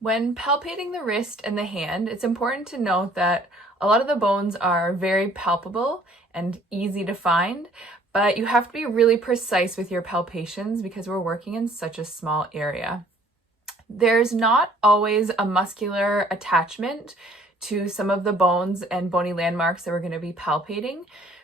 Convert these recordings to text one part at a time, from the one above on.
When palpating the wrist and the hand, it's important to note that a lot of the bones are very palpable and easy to find, but you have to be really precise with your palpations because we're working in such a small area. There's not always a muscular attachment to some of the bones and bony landmarks that we're going to be palpating.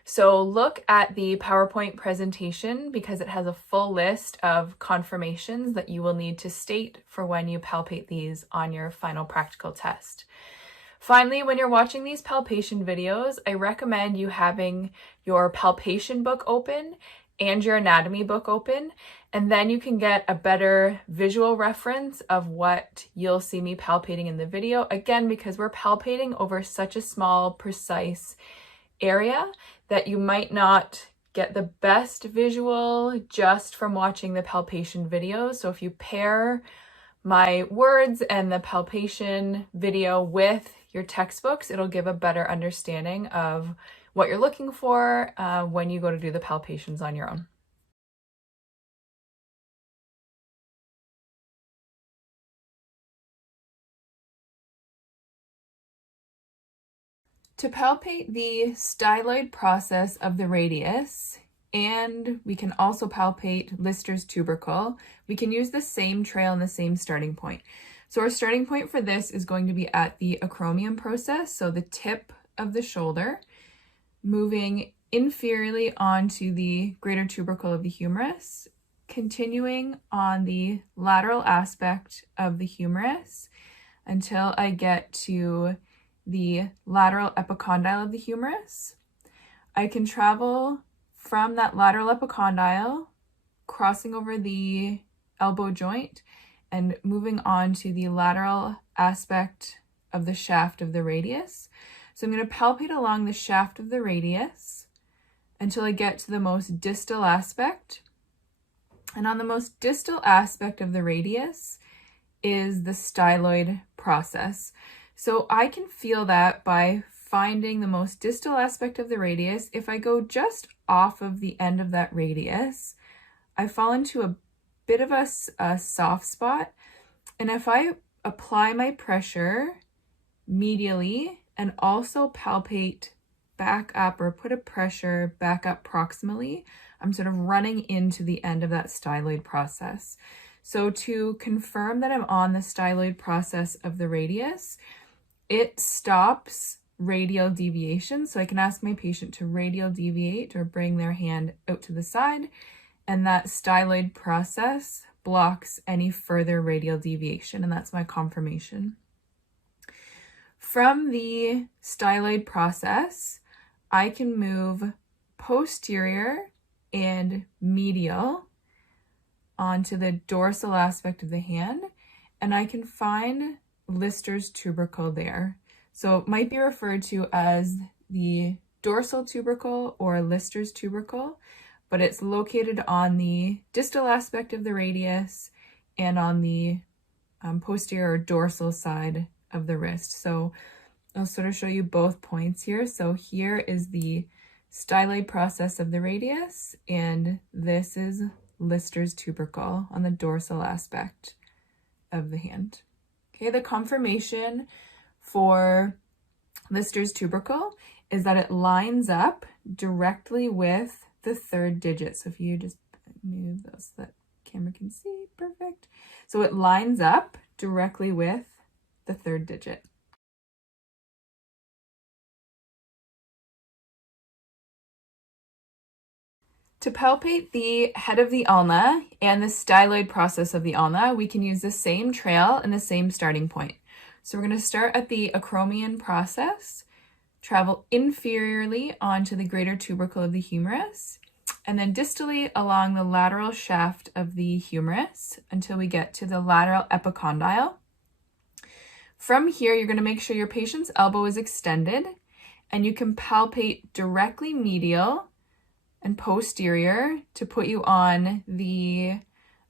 So look at the PowerPoint presentation because it has a full list of confirmations that you will need to state for when you palpate these on your final practical test. Finally, when you're watching these palpation videos, I recommend you having your palpation book open and your anatomy book open, and then you can get a better visual reference of what you'll see me palpating in the video. Again, because we're palpating over such a small, precise area that you might not get the best visual just from watching the palpation video. So if you pair my words and the palpation video with your textbooks, it'll give a better understanding of what you're looking for when you go to do the palpations on your own. To palpate the styloid process of the radius, and we can also palpate Lister's tubercle, we can use the same trail and the same starting point. So our starting point for this is going to be at the acromion process, so the tip of the shoulder, moving inferiorly onto the greater tubercle of the humerus, continuing on the lateral aspect of the humerus until I get to the lateral epicondyle of the humerus. I can travel from that lateral epicondyle, crossing over the elbow joint and moving on to the lateral aspect of the shaft of the radius. So I'm going to palpate along the shaft of the radius until I get to the most distal aspect. And on the most distal aspect of the radius is the styloid process. So I can feel that by finding the most distal aspect of the radius. If I go just off of the end of that radius, I fall into a bit of a soft spot. And if I apply my pressure medially and also palpate back up or put a pressure back up proximally, I'm sort of running into the end of that styloid process. So to confirm that I'm on the styloid process of the radius, it stops radial deviation. So I can ask my patient to radial deviate or bring their hand out to the side, and that styloid process blocks any further radial deviation, and that's my confirmation. From the styloid process, I can move posterior and medial onto the dorsal aspect of the hand, and I can find Lister's tubercle there. So it might be referred to as the dorsal tubercle or Lister's tubercle, but it's located on the distal aspect of the radius and on the posterior or dorsal side of the wrist. So I'll sort of show you both points here. So here is the styloid process of the radius, and this is Lister's tubercle on the dorsal aspect of the hand. Okay, the confirmation for Lister's tubercle is that it lines up directly with the third digit. So if you just move those so that camera can see, perfect. So it lines up directly with the third digit. To palpate the head of the ulna and the styloid process of the ulna, we can use the same trail and the same starting point. So we're going to start at the acromion process, travel inferiorly onto the greater tubercle of the humerus, and then distally along the lateral shaft of the humerus until we get to the lateral epicondyle. From here, you're going to make sure your patient's elbow is extended, and you can palpate directly medial and posterior to put you on the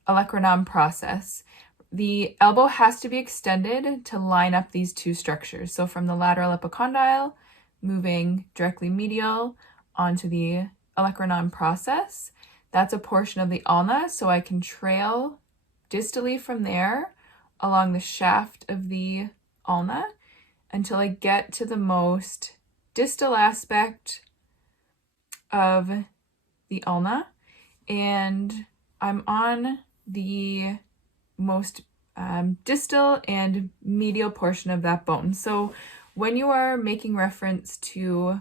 olecranon process. The elbow has to be extended to line up these two structures. So from the lateral epicondyle, moving directly medial onto the olecranon process, that's a portion of the ulna, so I can trail distally from there along the shaft of the ulna until I get to the most distal aspect of the ulna, and I'm on the most distal and medial portion of that bone. So when you are making reference to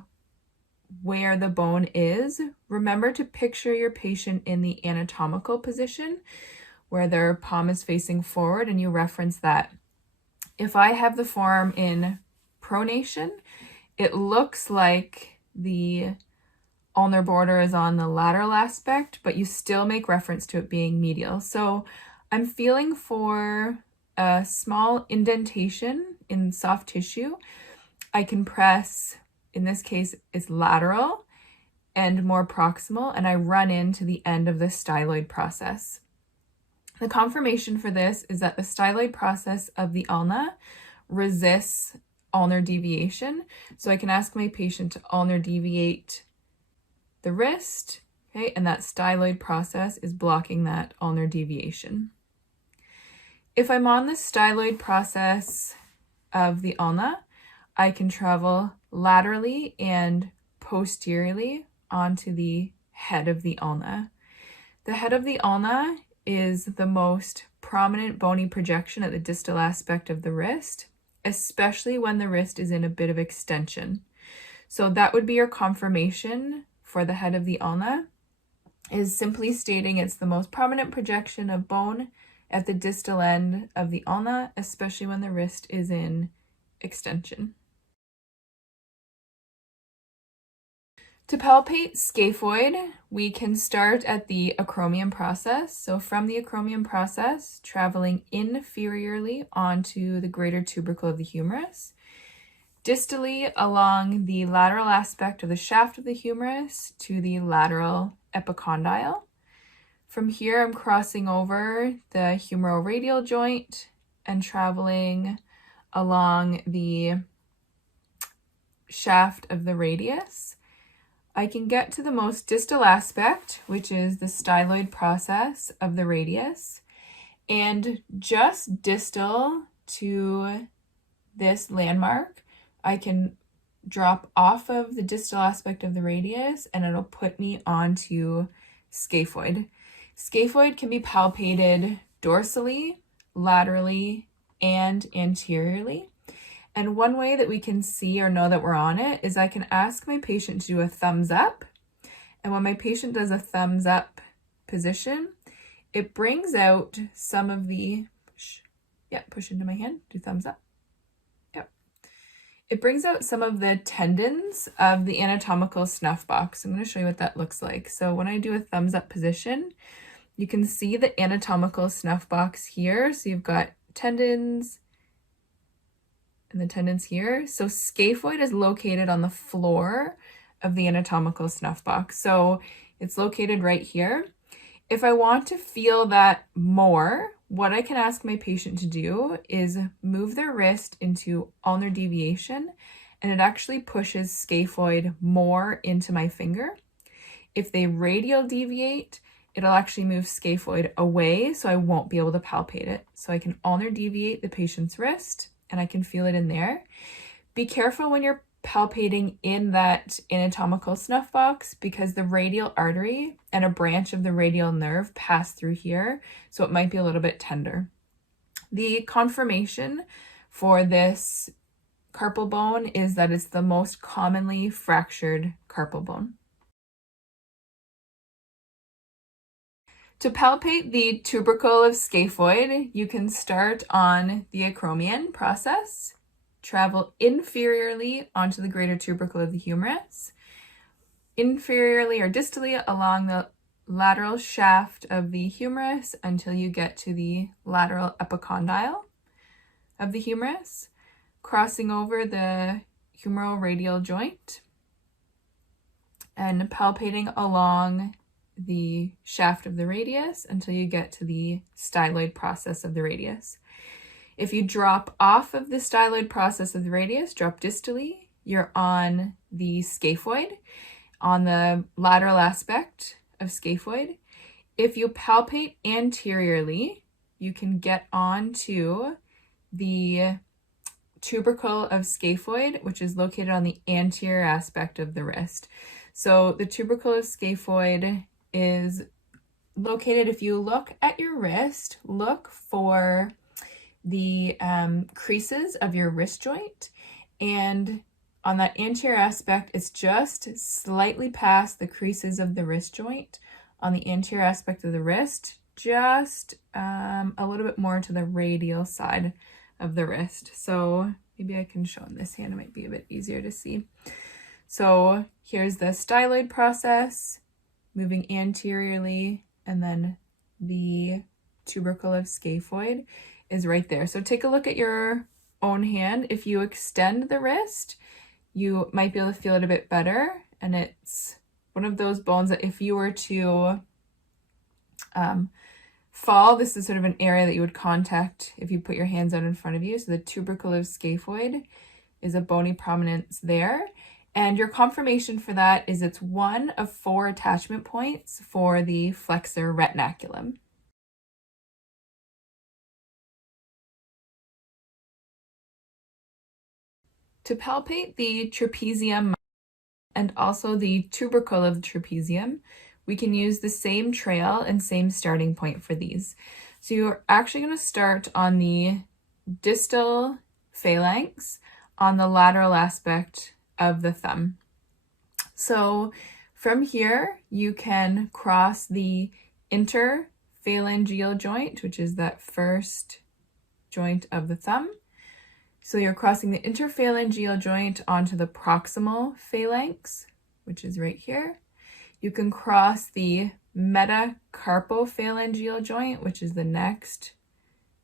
where the bone is, remember to picture your patient in the anatomical position where their palm is facing forward, and you reference that. If I have the forearm in pronation, it looks like the ulnar border is on the lateral aspect, but you still make reference to it being medial. So I'm feeling for a small indentation in soft tissue. I can press, in this case, it's lateral and more proximal, and I run into the end of the styloid process. The confirmation for this is that the styloid process of the ulna resists ulnar deviation. So I can ask my patient to ulnar deviate the wrist, okay, and that styloid process is blocking that ulnar deviation. If I'm on the styloid process of the ulna, I can travel laterally and posteriorly onto the head of the ulna. The head of the ulna is the most prominent bony projection at the distal aspect of the wrist, especially when the wrist is in a bit of extension. So that would be your confirmation for the head of the ulna, is simply stating it's the most prominent projection of bone at the distal end of the ulna, especially when the wrist is in extension. To palpate scaphoid, we can start at the acromion process. So from the acromion process, traveling inferiorly onto the greater tubercle of the humerus, distally along the lateral aspect of the shaft of the humerus to the lateral epicondyle. From here, I'm crossing over the humeroradial joint and traveling along the shaft of the radius. I can get to the most distal aspect, which is the styloid process of the radius, and just distal to this landmark, I can drop off of the distal aspect of the radius and it'll put me onto scaphoid. Scaphoid can be palpated dorsally, laterally, and anteriorly. And one way that we can see or know that we're on it is I can ask my patient to do a thumbs up. And when my patient does a thumbs up position, it brings out some of the, push into my hand, do thumbs up. Yep. It brings out some of the tendons of the anatomical snuff box. I'm going to show you what that looks like. So when I do a thumbs up position, you can see the anatomical snuff box here. So you've got tendons, and the tendons here. So scaphoid is located on the floor of the anatomical snuff box. So it's located right here. If I want to feel that more, what I can ask my patient to do is move their wrist into ulnar deviation, and it actually pushes scaphoid more into my finger. If they radial deviate, it'll actually move scaphoid away, so I won't be able to palpate it. So I can ulnar deviate the patient's wrist, and I can feel it in there. Be careful when you're palpating in that anatomical snuff box because the radial artery and a branch of the radial nerve pass through here, so it might be a little bit tender. The confirmation for this carpal bone is that it's the most commonly fractured carpal bone. To palpate the tubercle of scaphoid, you can start on the acromion process, travel inferiorly onto the greater tubercle of the humerus, inferiorly or distally along the lateral shaft of the humerus until you get to the lateral epicondyle of the humerus, crossing over the humeroradial joint, and palpating along the shaft of the radius until you get to the styloid process of the radius. If you drop off of the styloid process of the radius, drop distally, you're on the scaphoid, on the lateral aspect of scaphoid. If you palpate anteriorly, you can get onto the tubercle of scaphoid, which is located on the anterior aspect of the wrist. So the tubercle of scaphoid is located, if you look at your wrist, look for the creases of your wrist joint, and on that anterior aspect, it's just slightly past the creases of the wrist joint on the anterior aspect of the wrist, just a little bit more to the radial side of the wrist. So maybe I can show on this hand, it might be a bit easier to see. So here's the styloid process moving anteriorly, and then the tubercle of scaphoid is right there. So take a look at your own hand. If you extend the wrist, you might be able to feel it a bit better. And it's one of those bones that if you were to fall, this is sort of an area that you would contact if you put your hands out in front of you. So the tubercle of scaphoid is a bony prominence there. And your confirmation for that is it's one of 4 attachment points for the flexor retinaculum. To palpate the trapezium and also the tubercle of the trapezium, we can use the same trail and same starting point for these. So you're actually going to start on the distal phalanx on the lateral aspect of the thumb. So from here, you can cross the interphalangeal joint, which is that first joint of the thumb. So you're crossing the interphalangeal joint onto the proximal phalanx, which is right here. You can cross the metacarpophalangeal joint, which is the next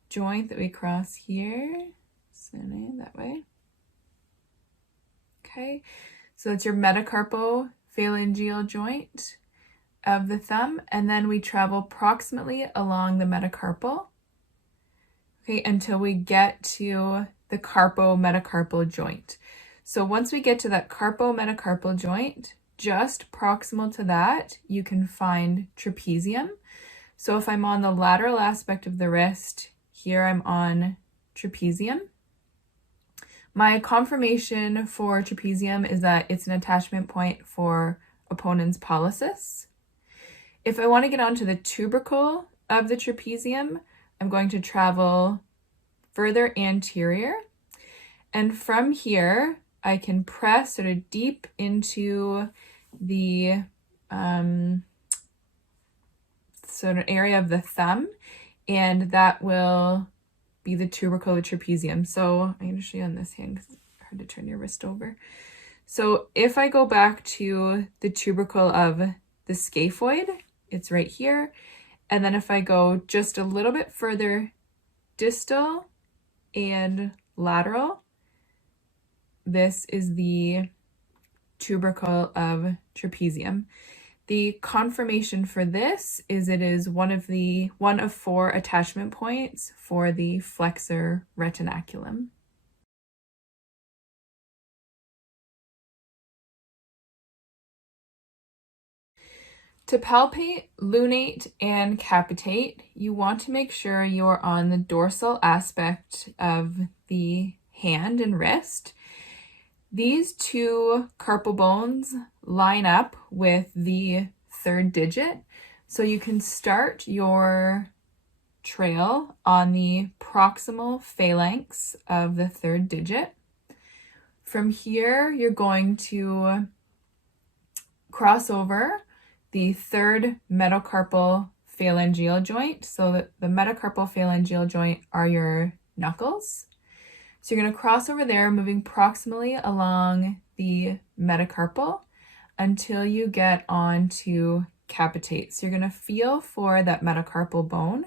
joint that we cross here. So that way. Okay, so that's your metacarpophalangeal joint of the thumb, and then we travel proximately along the metacarpal, okay, until we get to the carpo-metacarpal joint. So once we get to that carpo-metacarpal joint, just proximal to that, you can find trapezium. So if I'm on the lateral aspect of the wrist, here I'm on trapezium. My confirmation for trapezium is that it's an attachment point for opponens pollicis. If I want to get onto the tubercle of the trapezium, I'm going to travel further anterior, and from here I can press sort of deep into the sort of area of the thumb, and that will be the tubercle of trapezium. So I'm going to show you on this hand because it's hard to turn your wrist over. So if I go back to the tubercle of the scaphoid, it's right here. And then if I go just a little bit further distal and lateral, this is the tubercle of trapezium. The confirmation for this is it is one of 4 attachment points for the flexor retinaculum. To palpate, lunate, and capitate, you want to make sure you're on the dorsal aspect of the hand and wrist. These 2 carpal bones line up with the 3rd digit, so you can start your trail on the proximal phalanx of the 3rd digit. From here, you're going to cross over the 3rd metacarpal phalangeal joint. So the metacarpal phalangeal joint are your knuckles. So you're going to cross over there, moving proximally along the metacarpal until you get onto capitate. So you're going to feel for that metacarpal bone.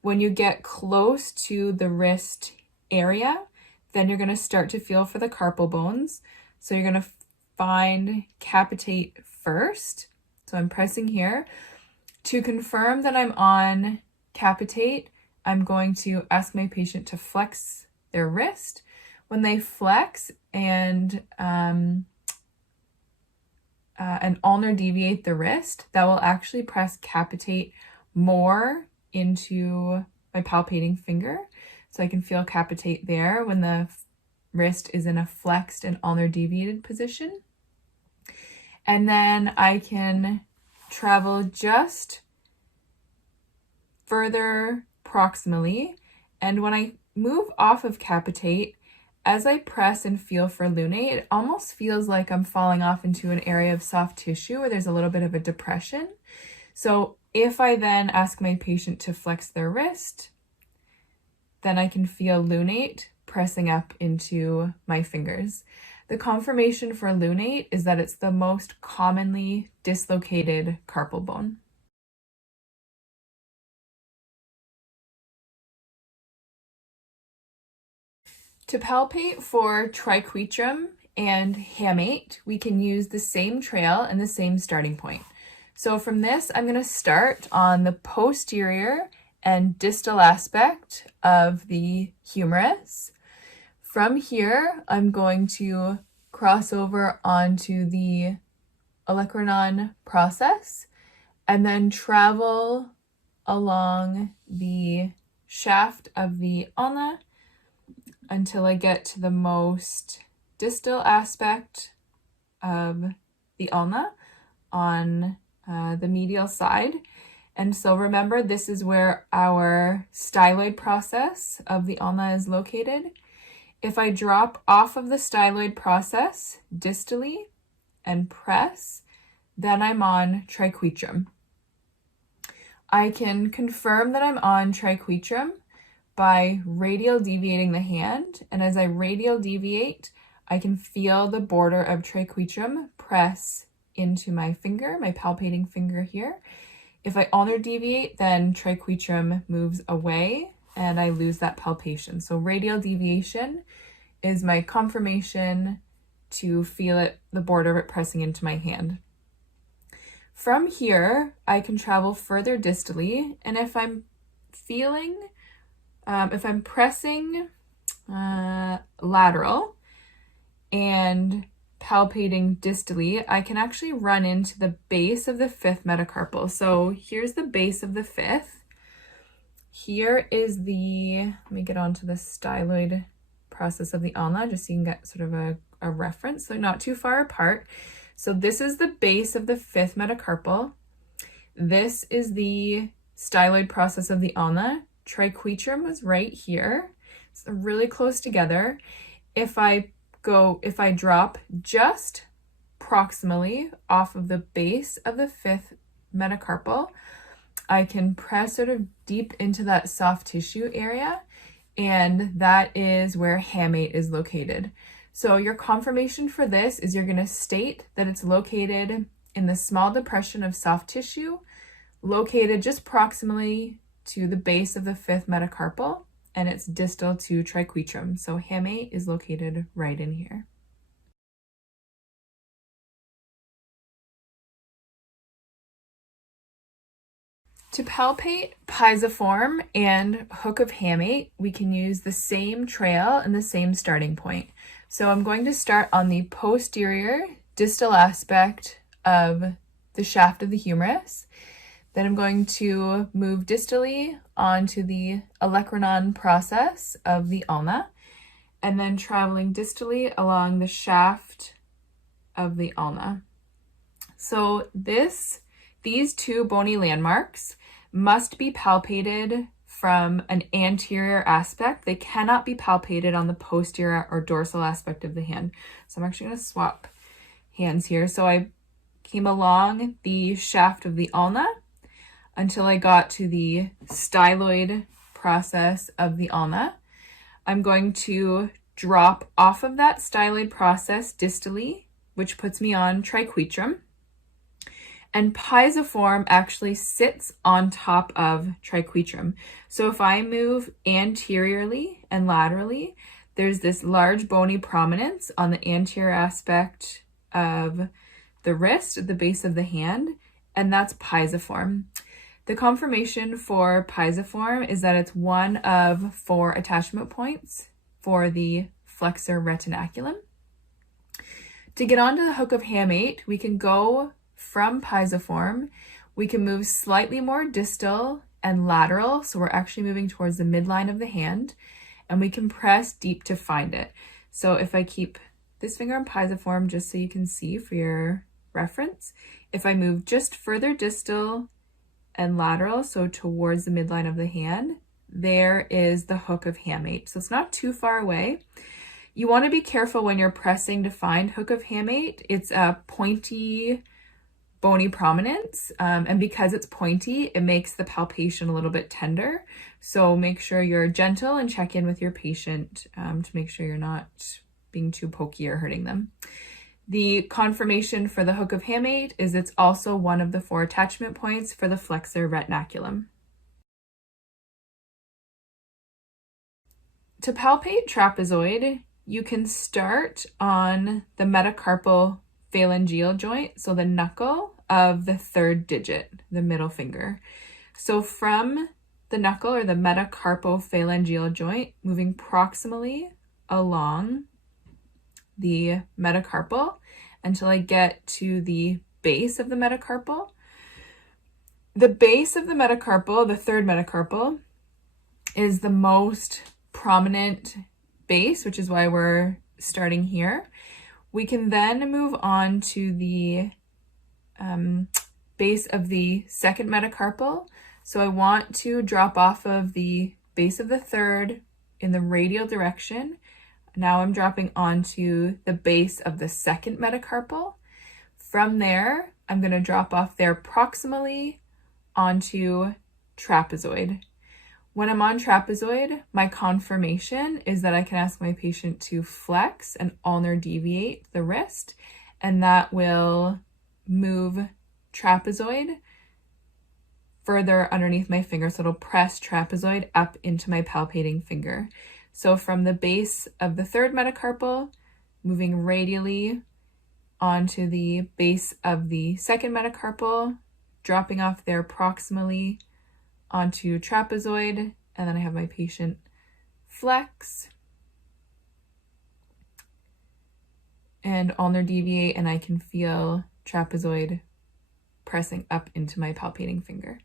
When you get close to the wrist area, then you're going to start to feel for the carpal bones. So you're going to find capitate first. So I'm pressing here. To confirm that I'm on capitate, I'm going to ask my patient to flex their wrist. When they flex and ulnar deviate the wrist, that will actually press capitate more into my palpating finger. So I can feel capitate there when the wrist is in a flexed and ulnar deviated position. And then I can travel just further proximally. And when I move off of capitate, as I press and feel for lunate, it almost feels like I'm falling off into an area of soft tissue where there's a little bit of a depression. So if I then ask my patient to flex their wrist, then I can feel lunate pressing up into my fingers. The confirmation for lunate is that it's the most commonly dislocated carpal bone. To palpate for triquetrum and hamate, we can use the same trail and the same starting point. So from this, I'm going to start on the posterior and distal aspect of the humerus. From here, I'm going to cross over onto the olecranon process and then travel along the shaft of the ulna until I get to the most distal aspect of the ulna on the medial side. And so remember, this is where our styloid process of the ulna is located. If I drop off of the styloid process distally and press, then I'm on triquetrum. I can confirm that I'm on triquetrum by radial deviating the hand, and as I radial deviate, I can feel the border of triquetrum press into my finger, my palpating finger here. If I ulnar deviate, then triquetrum moves away and I lose that palpation. So radial deviation is my confirmation to feel it, the border of it pressing into my hand. From here, I can travel further distally, and if I'm feeling if I'm pressing lateral and palpating distally, I can actually run into the base of the fifth metacarpal. So here's the base of the fifth. Here is the, let me get onto the styloid process of the ulna just so you can get sort of a reference. So not too far apart. So this is the base of the fifth metacarpal. This is the styloid process of the ulna. Triquetrum was right here. It's really close together. If I drop just proximally off of the base of the fifth metacarpal, I can press sort of deep into that soft tissue area, and that is where hamate is located. So your confirmation for this is you're going to state that it's located in the small depression of soft tissue, located just proximally to the base of the fifth metacarpal, and it's distal to triquetrum. So hamate is located right in here. To palpate pisiform and hook of hamate, we can use the same trail and the same starting point. So I'm going to start on the posterior distal aspect of the shaft of the humerus. Then I'm going to move distally onto the olecranon process of the ulna, and then traveling distally along the shaft of the ulna. So these two bony landmarks must be palpated from an anterior aspect. They cannot be palpated on the posterior or dorsal aspect of the hand. So I'm actually going to swap hands here. So I came along the shaft of the ulna until I got to the styloid process of the ulna. I'm going to drop off of that styloid process distally, which puts me on triquetrum. And pisiform actually sits on top of triquetrum. So if I move anteriorly and laterally, there's this large bony prominence on the anterior aspect of the wrist at the base of the hand, and that's pisiform. The confirmation for pisiform is that it's one of 4 attachment points for the flexor retinaculum. To get onto the hook of hamate, we can go from pisiform, we can move slightly more distal and lateral. So we're actually moving towards the midline of the hand, and we can press deep to find it. So if I keep this finger on Pisiform, just so you can see for your reference, if I move just further distal and lateral, so towards the midline of the hand, there is the hook of hamate. So it's not too far away. You want to be careful when you're pressing to find hook of hamate. It's a pointy, bony prominence, and because it's pointy, it makes the palpation a little bit tender. So make sure you're gentle and check in with your patient to make sure you're not being too pokey or hurting them. The confirmation for the hook of hamate is it's also one of the 4 attachment points for the flexor retinaculum. To palpate trapezoid, you can start on the metacarpal phalangeal joint, so the knuckle of the 3rd digit, the middle finger. So from the knuckle or the metacarpal phalangeal joint, moving proximally along the metacarpal until I get to the base of the metacarpal. The base of the metacarpal, the 3rd metacarpal, is the most prominent base, which is why we're starting here. We can then move on to the base of the 2nd metacarpal. So I want to drop off of the base of the 3rd in the radial direction. Now I'm dropping onto the base of the 2nd metacarpal. From there, I'm going to drop off there proximally onto trapezoid. When I'm on trapezoid, my confirmation is that I can ask my patient to flex and ulnar deviate the wrist, and that will move trapezoid further underneath my finger. So it'll press trapezoid up into my palpating finger. So from the base of the 3rd metacarpal, moving radially onto the base of the 2nd metacarpal, dropping off there proximally onto trapezoid, and then I have my patient flex and ulnar deviate, and I can feel trapezoid pressing up into my palpating finger.